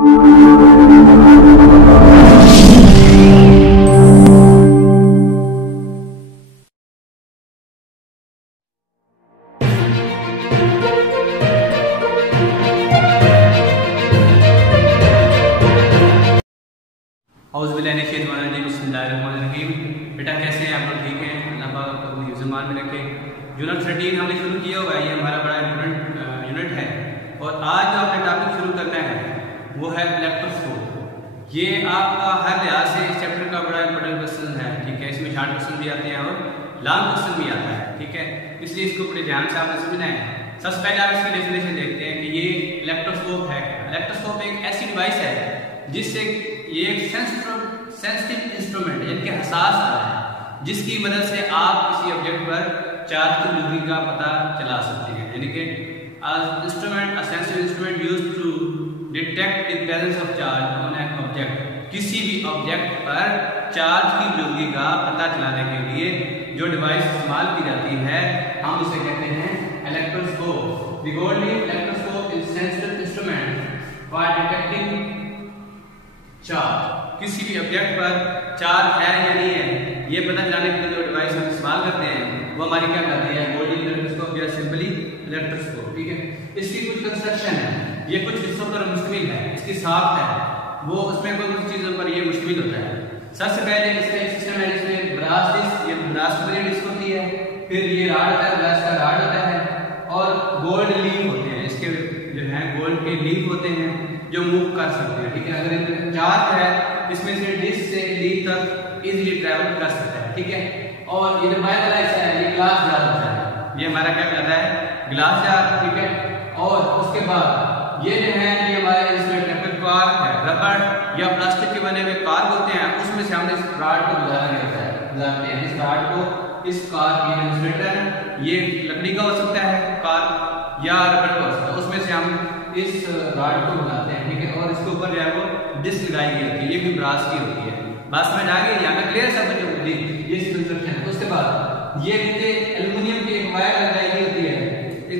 बेटा कैसे हैं आप लोग? ठीक हैं? अल्लाह पाक आपको अपने हिफ्ज़-ए-ईमान में रखे। यूनिट 13 हमने शुरू किया हुआ है, ये हमारा बड़ा इम्पोर्टेंट यूनिट है और आज जो आपने टॉपिक शुरू करना है वो है इलेक्ट्रोस्कोप। ये आपका हर लिहाज से इस चैप्टर का बड़ा इम्पोर्टेंट क्वेश्चन है, ठीक है। इसमें शॉर्ट क्वेश्चन भी आते हैं और लॉन्ग क्वेश्चन भी आता है, ठीक है। इसलिए इसको बड़े ध्यान से आपने समझना है। सबसे पहले आप इसकी डेफिनेशन देखते हैं कि ये इलेक्ट्रोस्कोप है। इलेक्ट्रोस्कोप एक ऐसी डिवाइस है जिससे ये एक सेंसिटिव इंस्ट्रूमेंट यानी कि हसास है, जिसकी मदद से आप किसी ऑब्जेक्ट पर चार्ज की दूरी का पता चला सकते हैं। यानी कि instrument sensitive instrument used to detect the presence of charge on an object. किसी भी ऑब्जेक्ट पर चार्ज की दूरी का पता चलाने के लिए जो डिवाइस इस्तेमाल की जाती है हम उसे कहते हैं electroscope. The golden electroscope is sensitive instrument for detecting charge. किसी भी ऑब्जेक्ट पर चार्ज है या नहीं है ये पता चलाने के लिए जो डिवाइस हम इस्तेमाल करते हैं वो हमारी क्या करती है? गोल्डन इलेक्ट्रोस्कोप या सिंपली इलेक्ट्रोस्कोप, ठीक है। इसकी कुछ कंस्ट्रक्शन है, ये कुछ हिस्सों पर मुश्तमिल है, इसकी साख्त है वो उसमें कुछ चीजों पर ये मुश्तमिल होता है। सबसे पहले इसका एक सिस्टम है जिसमें ब्रास डिस्क, ये ब्रास की डिस्क होती है, फिर ये राड होता है, ब्रास का राड होता है और गोल्ड लीफ होते हैं। इसके जो है गोल्ड के लीफ होते हैं जो मूव कर सकते हैं, ठीक है। अगर चार्ज है इसमें से डिस्क से लीफ तक इजीली ट्रैवल कर सकता है, ठीक है। और ये जो बाहर वाला हिस्सा है ये ग्लास जार होता है, ये हमारा क्या कहलाता है? ग्लास जार, ठीक है। और उसके बाद ये जो है ये हमारे इसमें टेम्पर कार्क है, रबड़ या प्लास्टिक के बने हुए कार्क होते हैं, उसमें से हमने इस राड को गुजारना होता है, गुजारते हैं इस राड को। इस कार्क ये इंसुलेटर है, ये लकड़ी का हो सकता है कार्क या रबड़ का हो सकता है, उसमें से हम इस राड को बनाते हैं, ठीक है। और इसके ऊपर जो है वो डिस्क लगाई गई होती है, ये भी ब्रास की होती है। बात समझ आ गई? यहाँ पे क्लियर सब बच्चों को ये कंस्ट्रक्शन। उसके बाद ये नीचे एल्युमिनियम की एक वायर लगाई गई होती है,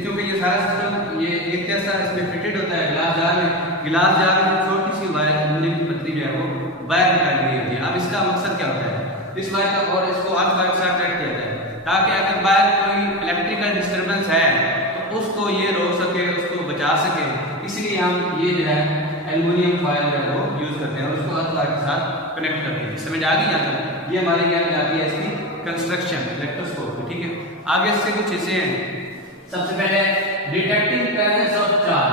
क्योंकि ये सारा सिस्टम ये एक जैसा इसमें फिटेड होता है ग्लास जार में। ग्लास जार में छोटी सी वायर एल्युमिनियम की पतली जो है वो वायर निकाली गई होती है। अब इसका मकसद क्या होता है? इस वायर का और इसको अर्थ वायर के साथ कनेक्ट किया जाए ताकि अगर बाहर कोई इलेक्ट्रिकल डिस्टर्बेंस है तो उसको ये रोक सके, उसको बचा सके। इसलिए हम ये जो है एल्युमिनियम फॉयल जो है वो यूज करते हैं और उसको अर्थ वायर के साथ कनेक्ट करते हैं। समझ आ गई यहाँ तक? ये हमारी क्या कहलाती है? इसकी कंस्ट्रक्शन इलेक्ट्रोस्कोप, ठीक है। आगे इससे कुछ हिस्से हैं। सबसे पहले डिटेक्टिंग प्रेजेंस ऑफ चार्ज।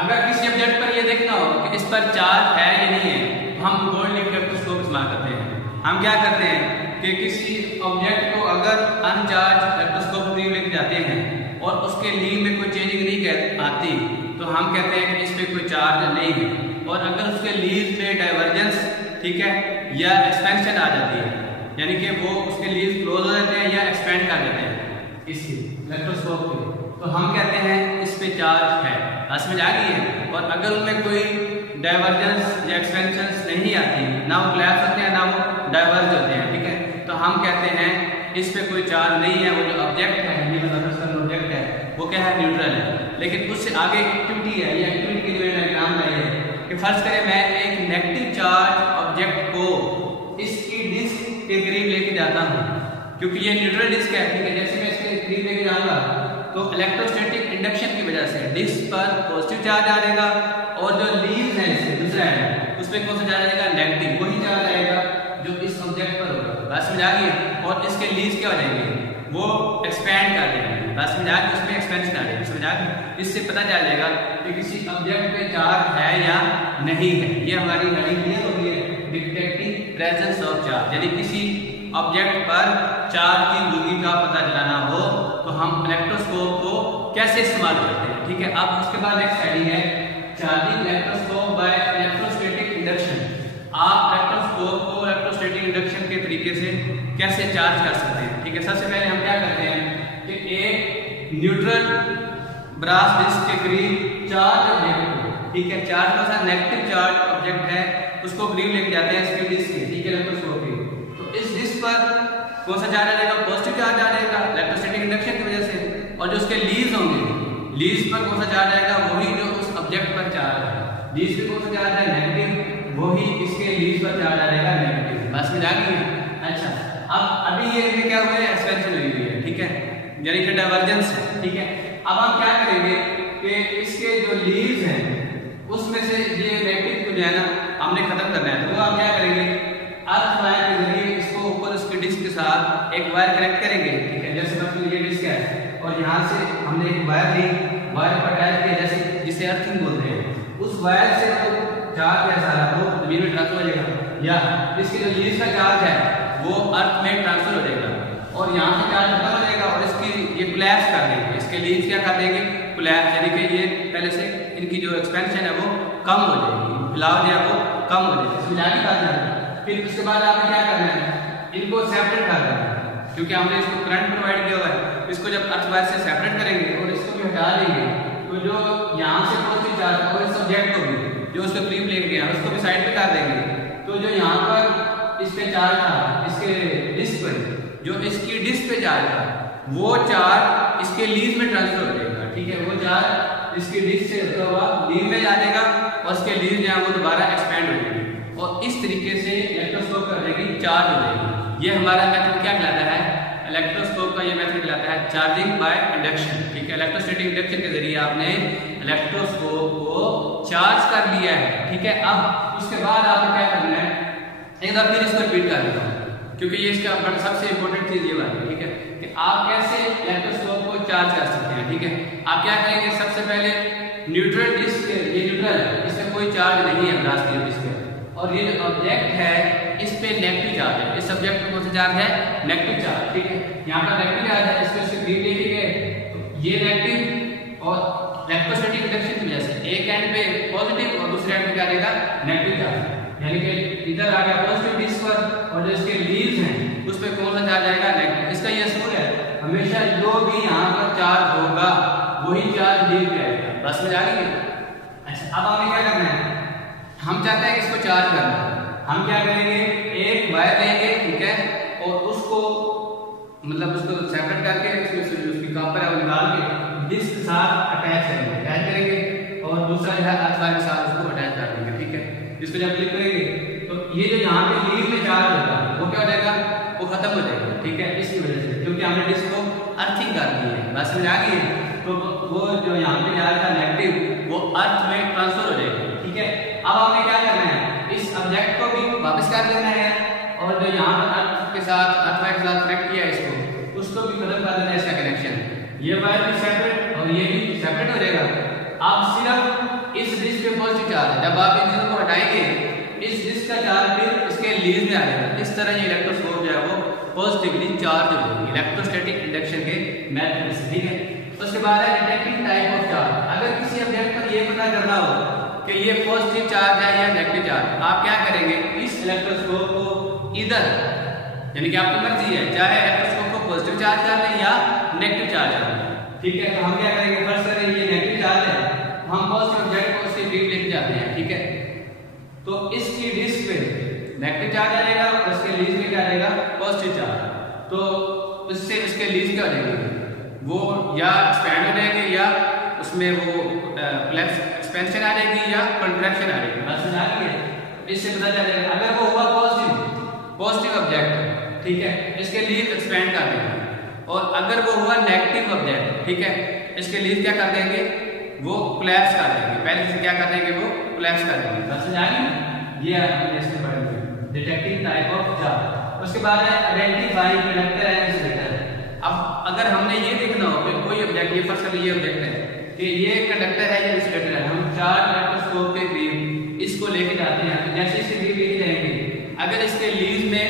अगर किसी ऑब्जेक्ट पर ये देखना हो कि इस पर चार्ज है या नहीं है तो हम गोल्ड इलेक्ट्रोस्कोप इस्तेमाल करते हैं। हम क्या करते हैं कि किसी ऑब्जेक्ट को अगर अनचार्ज इलेक्ट्रोस्कोप करीब लेके जाते हैं और उसके लीव में कोई चेंजिंग नहीं आती तो हम कहते हैं कि इस पे कोई चार्ज नहीं है। और अगर उसके लीव में डाइवर्जेंस, ठीक है, या एक्सपेंशन आ जाती है, यानी कि वो उसके लीव क्लोज हो जाते हैं या एक्सपेंड कर देते हैं इसी इलेक्ट्रोस्कोप पे, तो हम कहते हैं इस पे चार्ज है। समझ आ गई है? और अगर उनमें कोई डाइवर्जेंस या एक्सपेंशन नहीं आती, ना वो कोलैप्स होते हैं ना वो डाइवर्ज होते हैं, ठीक है, तो हम कहते हैं इस पे कोई चार्ज नहीं है। वो जो ऑब्जेक्ट है, ये ऑब्जेक्ट है, वो क्या है? न्यूट्रल है। लेकिन उससे आगे एक्टिविटी है, ये एक्टिविटी के लिए डायग्राम लाइए कि फर्ज करें मैं एक नेगेटिव चार्ज ऑब्जेक्ट को इसकी डिस्क के करीब लेके जाता हूँ, क्योंकि ये न्यूट्रल डिस्क है, ठीक है। जैसे मैं इसके करीब लेके जाऊंगा तो इलेक्ट्रोस्टैटिक इंडक्शन की वजह से डिस्क पर पॉजिटिव चार्ज आ जाएगा और जो लीव्स है इससे दूसरा है उसमें कौन सा चार्ज आएगा? नेगेटिव। वही चार्ज आएगा जो इस ऑब्जेक्ट पर होगा। बात समझ आ गई? और इसके लीव्स क्या हो जाएंगे? वो एक्सपैंड कर देंगे। बात समझ आ गई? उसमें एक्सपेंशन आ जाएगी। समझ आ गई? इससे पता चल जाएगा कि किसी ऑब्जेक्ट पे चार्ज है या नहीं है। ये हमारी हेडिंग क्लियर हो गई है, डिटेक्टिंग प्रेजेंस ऑफ चार्ज। यानी किसी ऑब्जेक्ट पर चार्ज की दूरी का पता चलाना हो तो हम इलेक्ट्रोस्कोप को कैसे इस्तेमाल करते हैं, ठीक है। अब उसके बाद नेक्स्ट हेडिंग है charging electroscope by electrostatic induction. आप इलेक्ट्रोस्कोप को इलेक्ट्रोस्टैटिक इंडक्शन के तरीके से कैसे चार्ज कर सकते हैं, ठीक है। सबसे पहले हम क्या करते हैं कि एक न्यूट्रल ब्रास डिस्क के करीब चार्ज ऑब्जेक्ट को, ठीक है, चार्ज का साथ नेगेटिव चार्ज ऑब्जेक्ट है उसको करीब लेके जाते हैं इसकी डिस्क के, ठीक है, इलेक्ट्रोस्कोप के। तो इस डिस्क पर कौन सा चार्ज आ जाएगा? पॉजिटिव चार्ज आ जाएगा इलेक्ट्रोस्टैटिक इंडक्शन की वजह से। और जो उसके लीव्स होंगे, लीव्स पर कौन सा चार्ज आएगा? वही जो उस ऑब्जेक्ट पर चार्ज है। लीज पे कौन सा चार्ज है नेगेटिव, वही इसके लीज पर चार्ज आ जाएगा नेगेटिव। बस में जाएगी। अच्छा अब अभी ये क्या हुआ है, एक्सपेंशन हुई है, ठीक है, यानी कि डाइवर्जेंस है, ठीक है। अब हम क्या करेंगे कि इसके जो लीव्स हैं उसमें से ये नेगेटिव को जो है ना हमने खत्म करना है, तो वो हम क्या करेंगे, अर्थ वायर के जरिए इसको ऊपर उसके डिस्क के साथ एक वायर कनेक्ट करेंगे, ठीक है। जैसे मतलब ये डिस्क है और यहाँ से हमने एक वायर ली, वायर पर अटैच किया, जैसे जिसे अर्थिंग बोलते हैं, उस वायर से वो चार्ज है सारा वो जमीन में ट्रांसफर हो जाएगा, या इसके जो लीव्स का चार्ज है वो अर्थ में ट्रांसफर हो जाएगा और यहाँ से चार्ज खत्म हो जाएगा और इसकी ये कोलैप्स कर देंगे, इसके लीव्स क्या कर देंगे, कोलैप्स, यानी कि ये पहले से इनकी जो एक्सपेंशन है वो कम हो जाएगी, फैलाव जो है वो कम हो जाएगी। इसमें आगे बात है। फिर उसके बाद आपने क्या करना है, इनको सेपरेट कर देना है, क्योंकि हमने इसको करंट प्रोवाइड किया हुआ है। इसको जब अर्थ वायर से सेपरेट करेंगे और इसको भी हटा देंगे, तो जो यहाँ से पॉजिटिव चार्ज है और सब्जेक्ट को भी जो उसके करीब लेके गया उसको भी साइड पे कर देंगे, तो जो यहाँ पर इस पे चार्ज था, इसके डिस्क पर, जो इसकी डिस्क पे चार्ज था, वो चार्ज इसके लीज में ट्रांसफर हो जाएगा, ठीक है। वो चार्ज इसकी डिस्क से होता हुआ लीज में आ जाएगा और उसके लीज जो है वो दोबारा एक्सपेंड हो जाएगी और इस तरीके से इलेक्ट्रोस्कोप कर देगी, चार्ज हो जाएगी। ये हमारा मेथड क्या कहलाता है, इलेक्ट्रोस्कोप का ये मेथड कहलाता है चार्जिंग बाय इंडक्शन, ठीक है। इलेक्ट्रोस्टैटिक इंडक्शन के जरिए आपने इलेक्ट्रोस्कोप को चार्ज कर लिया है, ठीक है। अब उसके बाद आपको क्या करना है, एक बार फिर इसको रिपीट कर देता हूँ क्योंकि ये इसका सबसे इंपॉर्टेंट चीज ये बात है, ठीक है, कि आप कैसे इलेक्ट्रोस्कोप को चार्ज कर सकते हैं, ठीक है। आप क्या करेंगे, सबसे पहले न्यूट्रल डिस्क, ये न्यूट्रल है, इसमें कोई चार्ज नहीं है ग्लास की डिस्क पे, और ये जो ऑब्जेक्ट है इस पे नेगेटिव चार्ज है, इस सब्जेक्ट पे कौन सा चार्ज है, नेगेटिव चार्ज, ठीक है। यहाँ पर नेगेटिव चार्ज है, इसको इससे ग्रीन लेके गए, तो ये नेगेटिव और इलेक्ट्रोस्टैटिक इंडक्शन की वजह से एक एंड पे पॉजिटिव और दूसरे एंड पे क्या रहेगा, नेगेटिव चार्ज, यानी कि इधर आ गया पॉजिटिव डिस्क पर और जो इसके लीव्स हैं उस पे कौन सा चार्ज आएगा, नेगेटिव। इसका ये असूल है, हमेशा जो भी यहाँ पर चार्ज होगा वही चार्ज लीव पे आएगा। बस में जाएंगे। अच्छा अब हमें क्या करना है, हम चाहते हैं इसको चार्ज करना, हम क्या करेंगे, एक वायर लेंगे, ठीक है, और उसको मतलब उसको सेपरेट करके उसकी कॉपर है वो निकाल के डिस्क के साथ अटैच करेंगे और दूसरा जो है अर्थ वायर के साथ उसको अटैच कर देंगे, ठीक है। इसको जब क्लिक करेंगे तो ये जो यहाँ पे लीव में चार्ज होगा वो क्या हो जाएगा, वो खत्म हो जाएगा, ठीक है, इसकी वजह से, क्योंकि हमने डिस्क को अर्थिंग कर दी है। बस में आ गई है, तो वो जो यहाँ पे चार्ज था नेगेटिव वो अर्थ में ट्रांसफर हो जाएगा, ठीक है। अब हमें क्या करना है, इस ऑब्जेक्ट को भी वापस कर देना है और जो यहाँ पर अर्थ के साथ अर्थ वायर के साथ कनेक्ट किया है इसको, उसको भी खत्म कर देना है, इसका कनेक्शन। ये वायर भी सेपरेट और ये भी सेपरेट हो जाएगा। आप सिर्फ इस डिस्क पे पॉजिटिव चार्ज है, जब आप इन चीजों को हटाएंगे इस डिस्क का चार्ज फिर इसके लीज में आ जाएगा। इस तरह ये इलेक्ट्रोस्कोप जो है वो पॉजिटिवली चार्ज हो जाएगी इलेक्ट्रोस्टैटिक इंडक्शन के मेथड से, ठीक है। उसके बाद है डिटेक्टिंग टाइप ऑफ चार्ज। अगर किसी ऑब्जेक्ट पर ये पता करना हो कि ये पॉजिटिव चार्ज है या नेगेटिव चार्ज, आप क्या करेंगे, इस इलेक्ट्रोस्कोप को इधर, यानी कि आपकी मर्जी है, चाहे इलेक्ट्रोस्कोप को पॉजिटिव चार्ज कर लें या नेगेटिव चार्ज कर लें, ठीक है। तो हम क्या करेंगे, फर्स्ट करेंगे ये नेगेटिव चार्ज है, हम पॉजिटिव ऑब्जेक्ट को उससे करीब लेके जाते हैं, ठीक है। तो इसकी डिस्क पे नेगेटिव चार्ज आ जाएगा और इसके लीज में क्या आएगा, पॉजिटिव चार्ज। तो इससे इसके लीज क्या हो जाएंगे, वो या एक्सपैंड हो जाएंगे या उसमें वो एक्सपेंशन आ जाएगी या कंट्रैक्शन आ जाएगी। बस समझ आ गई है। इससे पता चल जाएगा अगर वो हुआ पॉजिटिव ऑब्जेक्ट, ठीक है, इसके लीज एक्सपेंड कर देंगे, और अगर वो हुआ नेगेटिव ऑब्जेक्ट, ठीक है, इसके लीज क्या कर देंगे, वो कोलैप्स कर देंगे, पहले से क्या कर देंगे, वो कोलैप्स कर देंगे। बस समझ आ गई। ये हमने इसमें पढ़ेंगे डिटेक्टिंग टाइप ऑफ चार्ज। उसके बाद है आइडेंटिफाइंग कंडक्टर एंड इंसुलेटर। अब अगर हमने ये देखना हो कि कोई ऑब्जेक्ट, ये फर्स्ट ये ऑब्जेक्ट है कि ये कंडक्टर है या इंसुलेटर है, हम चार्ज इलेक्ट्रोस्कोप के करीब इसको लेके जाते हैं, तो जैसे इसके करीब लेके जाएंगे, अगर इसके लीज में,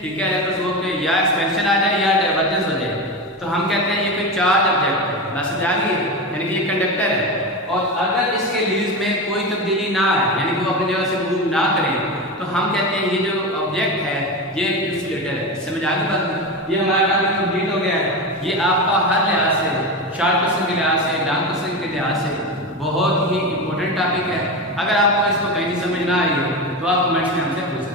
ठीक है, इलेक्ट्रोस्कोप के या एक्सपेंशन आ जाए या डाइवर्जेंस हो जाए, तो हम कहते हैं ये कोई चार्ज ऑब्जेक्ट है। बस जानिए, यानी कि ये कंडक्टर है, और अगर इसके लीज में कोई तब्दीली ना आए, यानी कि वो अपनी जगह से मूव ना करे, तो हम कहते हैं ये जो ऑब्जेक्ट है ये इंसुलेटर है। समझ आ गई बात। ये हमारा टॉपिक कंप्लीट हो गया है। ये आपका हर लिहाज से, शॉर्ट क्वेश्चन के लिहाज से, लॉन्ग क्वेश्चन के लिहाज से बहुत ही इंपॉर्टेंट टॉपिक है। अगर आपको इसको कहीं समझ ना आई हो तो आप कमेंट्स में हमसे पूछ